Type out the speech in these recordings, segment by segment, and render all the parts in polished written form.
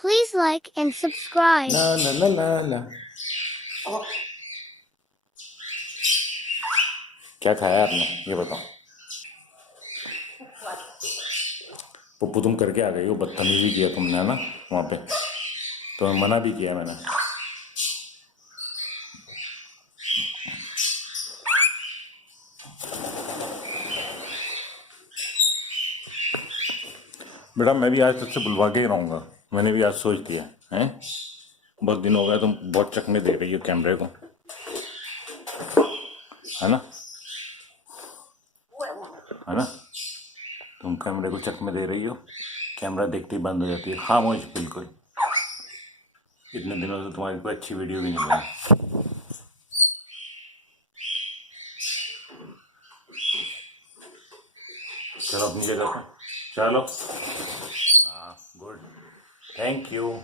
Please like and subscribe. ला ला ला ला ला। क्या खाया आपने ये बताओ। पप्पू तुम करके आ गई हो, बदतमीजी किया तुमने है ना वहाँ पे, तो मना भी किया मैंने। बेटा मैं भी आज तुझसे बुलवा के ही रहूँगा, मैंने भी आज सोच लिया है। बहुत दिन हो गए, तुम बहुत चकने दे रही हो कैमरे को, है ना, है ना। तुम कैमरे को चकमे दे रही हो, कैमरा देखते ही बंद हो जाती है खामोश बिल्कुल। इतने दिनों से तुम्हारी कोई अच्छी वीडियो भी नहीं बनी। चलो अपनी जगह पर चलो। हाँ गुड, थैंक यू।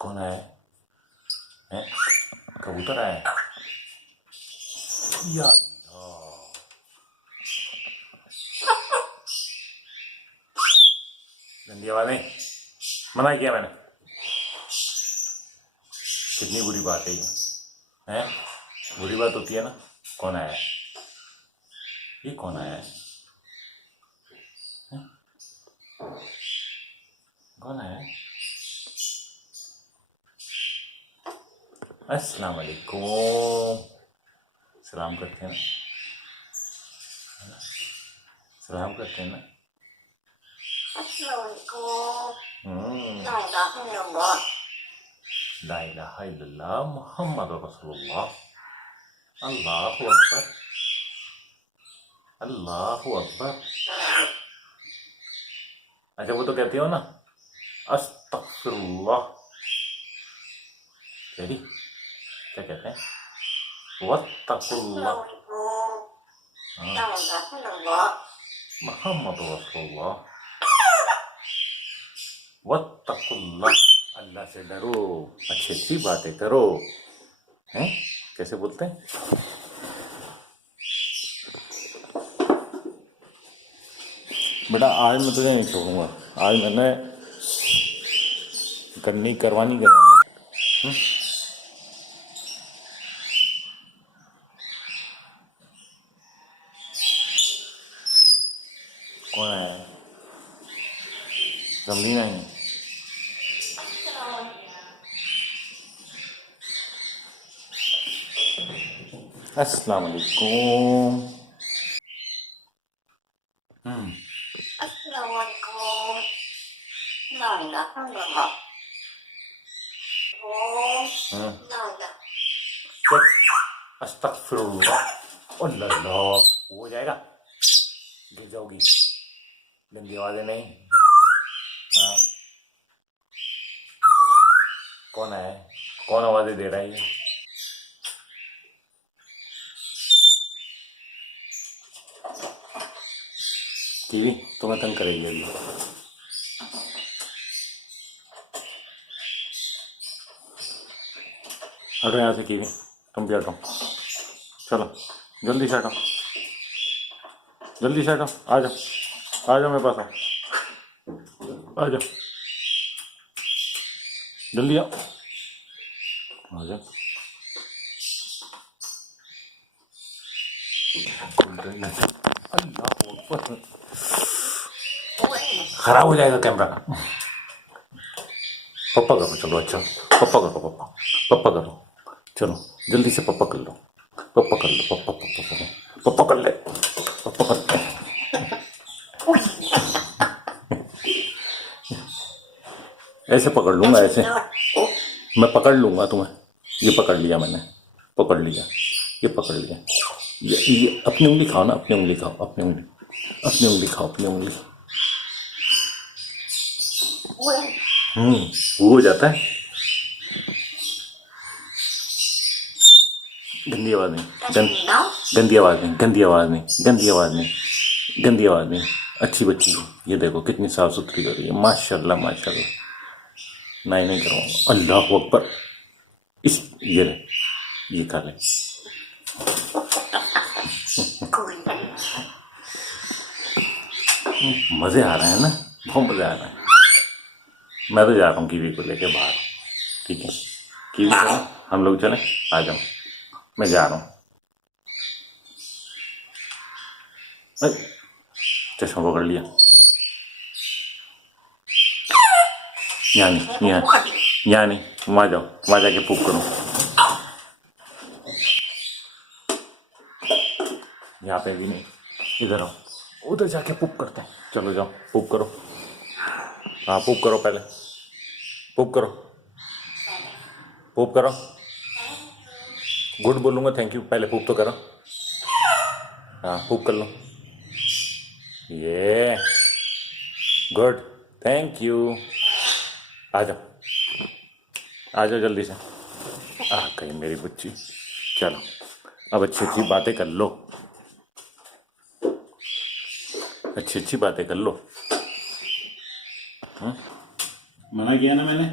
कौन है? कबूतर आया है यार। गंदी आवाज नहीं, मना किया मैंने। कितनी बुरी बात है ये, है बुरी बात होती है ना। कौन आया है? ये कौन आया है? कौन आया है? अस्सलाम वालेकुम। सलाम करते हैं ना, सलाम करते हैं ना। ला इलाहा इल्लल्लाह मुहम्मद रसूलुल्लाह। अल्लाहु अकबर, अल्लाहु अकबर। अच्छा वो तो कहते हो ना अस्तगफिरुल्लाह, क्या कहते हैं? वत्तकुल्लाह मुहम्मद रसूलुल्लाह। वत्तकुल्लाह, अल्लाह से डरो, अच्छी अच्छी बातें करो। हैं कैसे बोलते हैं? बेटा आज मैं तुझे नहीं छोड़ूंगा, आज मैंने करवानी। कौन है? जमनी नहीं। अस्सलाम वालेकुम। अस्तगफिरुल्लाह। अल्लाह हो जाएगा, गिर जाओगी। गंदी आवाजें नहीं। हाँ कौन है? कौन आवाजें दे रहा है ये? टीवी तुम्हें तंग करेगी अभी। हटो यहाँ से टीवी, तुम भी हटो। चलो जल्दी से हटो, जल्दी से हटो। आ जाओ, आ जाओ मेरे पास आओ, आ जाओ जल्दी आओ, आ जाओ। अल्लाह खराब हो जाएगा कैमरा। पप्पा करो चलो, अच्छा पप्पा करो, पप्पा पप्पा करो, चलो जल्दी से पप्पा कर लो, पप्पा कर लो, पप्पा पप्पा करो, पप्पा कर ले, पप्पा कर ले। ऐसे पकड़ लूंगा, ऐसे मैं पकड़ लूंगा तुम्हें। ये पकड़ लिया मैंने, पकड़ लिया, ये पकड़ लिया। ये अपनी उंगली खाओ ना, अपनी उंगली खाओ, अपनी उंगली, अपनी उंगली खाओ, अपनी उंगली। वो हो जाता है। गंदी आवाज नहीं, गंदी आवाज नहीं, गंदी आवाज नहीं, गंदी आवाज नहीं, गंदी आवाज नहीं, अच्छी बच्ची है। ये देखो कितनी साफ सुथरी हो रही है, माशाल्लाह माशाल्लाह। नहीं करूँगा, अल्लाह अकबर। इस ये ले, ये खा ले। मजे आ रहे हैं ना, बहुत मजे आ रहे हैं। मैं तो जा रहा हूँ कीवी को लेके बाहर, ठीक है? कीवी को हम लोग चले, आ जाओ, मैं जा रहा हूँ। चश्मा पकड़ लिया। यहाँ नहीं, यहाँ नहीं, वहाँ जाओ, वहाँ जाके पूप करो। यहाँ पे भी नहीं, इधर आओ, उधर जाके पूप करते हैं। चलो जाओ, पूप करो। हाँ पूप करो, पहले पूप करो, पूप करो। गुड बोलूँगा, थैंक यू, पहले पूप तो करो। हाँ पूप कर लो। ये गुड, थैंक यू। आ जाओ, आ जाओ जल्दी से। आ गई मेरी बच्ची। चलो अब अच्छी अच्छी बातें कर लो, अच्छी अच्छी बातें कर लो। हाँ? मना किया ना मैंने,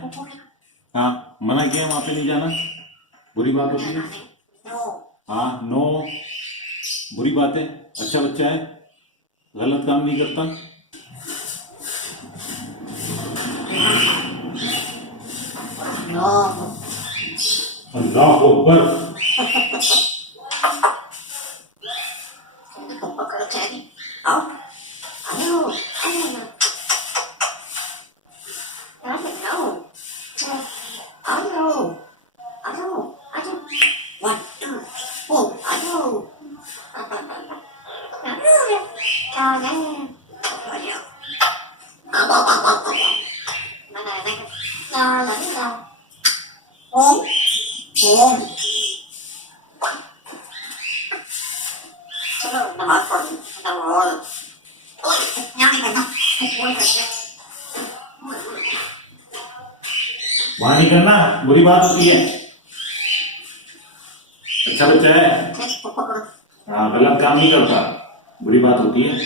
हाँ मना किया, वहां पे नहीं जाना, बुरी बात होती है। हाँ नो, बुरी बात है। अच्छा बच्चा है, गलत काम नहीं करता। अल्लाह अकबर। वहां नहीं करना, बुरी बात होती है। अच्छा बच्चा है, हाँ गलत काम नहीं करता, बुरी बात होती है।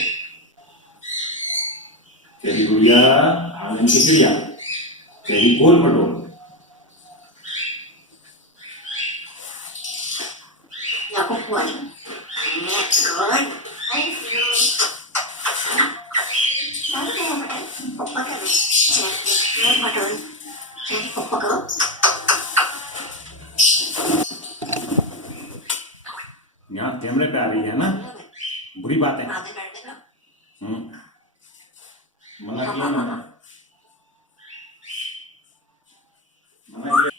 तेरी गुड़िया आंगन की चिड़िया, तेरी गोल मटोल। यहाँ कैमरे पे आ रही है ना, बुरी बात है। मना किया ना, मना किया।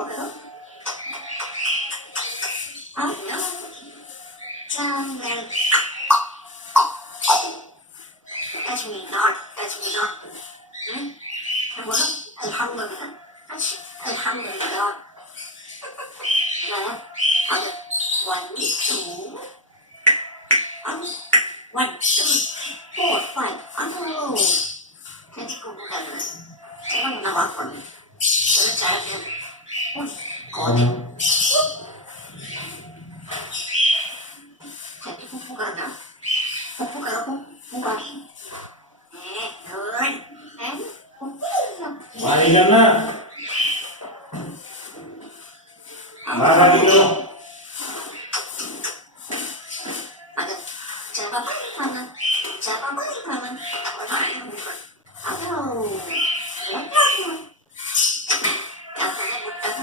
पकड़ो और लो चांगल touch me not हम बोलो अल्हम्दुलिल्लाह अल्हम्दुलिल्लाह और 1 2 and 1 2 4 5 oh jadi kubukan jangan menawar pun jangan cara dia pun kau jadi kubukan kan kubukan aku bukan good kubukan Mari karena marah gitu. ada siapa paling kanan orang yang bukan aduh katanya bukan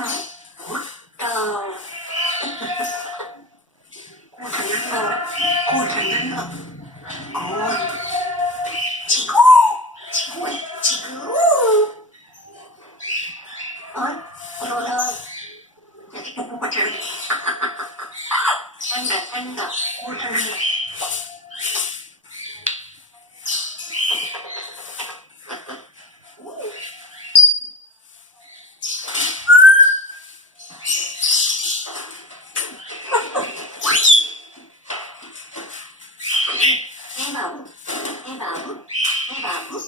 jadi kupu kecil enggak ini bagus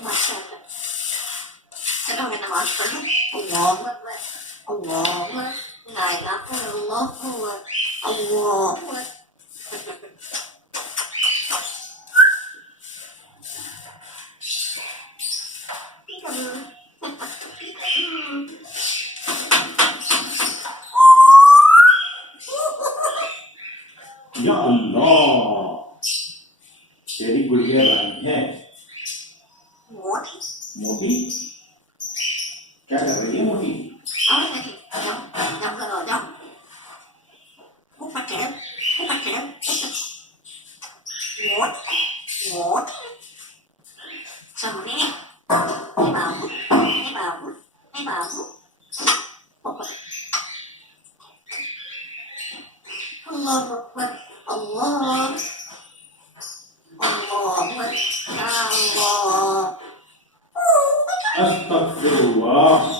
masya Allah kita makan Allah ngài aku Allah Ya Allah, jadi gudiya रानी है मोटी क्या कर रही है मोटी Allah Akbar Allah Allah Astagfirullah.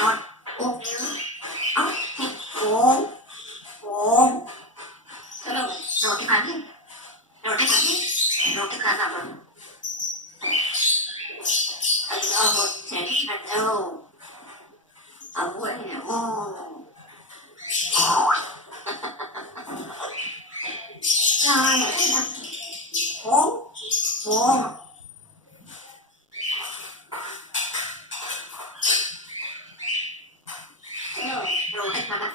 not open up home चलो रोटी खा ली रोटी खाना बन अल्लाह तेरी हटाओ अब वो है रोटी खाना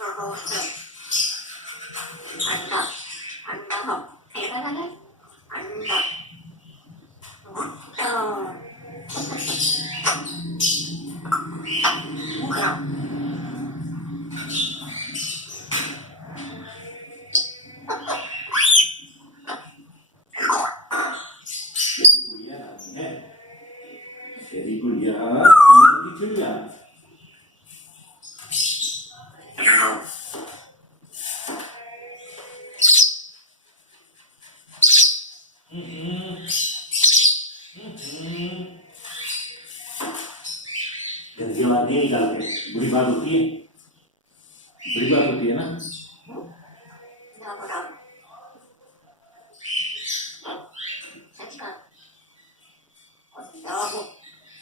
रोटी अंडा हम ऐसा ना अंडा मुखरा Jadi gudiya ini kecil ya. Jadi lagi kalau beri baru dia na.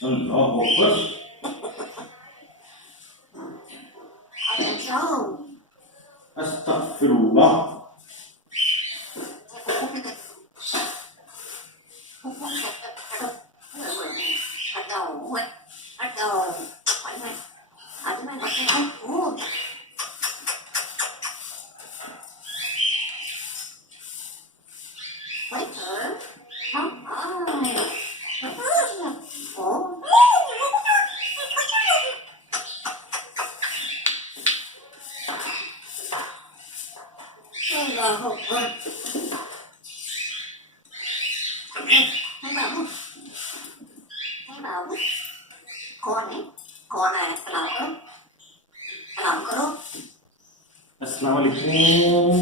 Allah Akbar. Astagfirullah. अस्सलाम वालेकुम।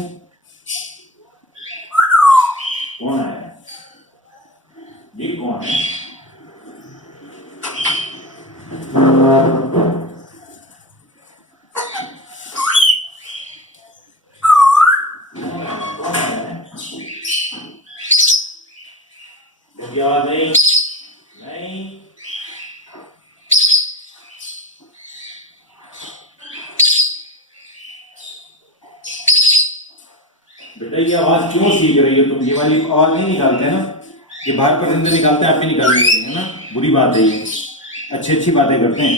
कौन है ये? कौन है? तो क्या आवाज नहीं? नहीं। बेटा ये आवाज क्यों सीख रही है तुम? ये वाली आवाज नहीं निकालते ना, ये बाहर परिंदे निकालते हैं, आप भी निकालने लगे है ना। बुरी बात है ये। अच्छी अच्छी बातें करते हैं,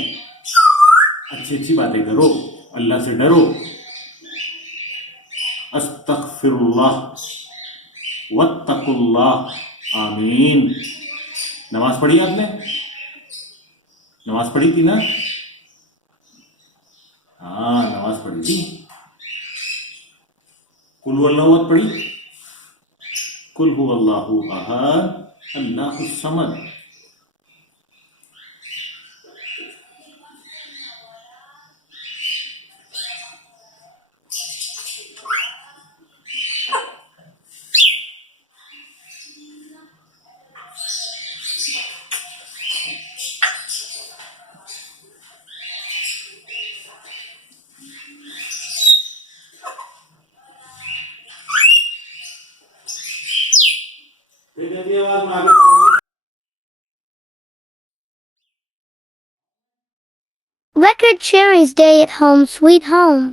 अच्छी अच्छी बातें करो, अल्लाह से डरो। अस्तगफिरुल्लाह वत्तकुल्लाह, आमीन। नमाज पढ़ी आपने? नमाज पढ़ी थी ना? हाँ नमाज पढ़ी थी। कुल हुवल्लाहु अहद पढ़ी? कुल हुवल्लाहु अहद अल्लाहुस समद। फिर जल्दी आवाज में आगे बढ़ो। Record Cherries Day at Home Sweet Home.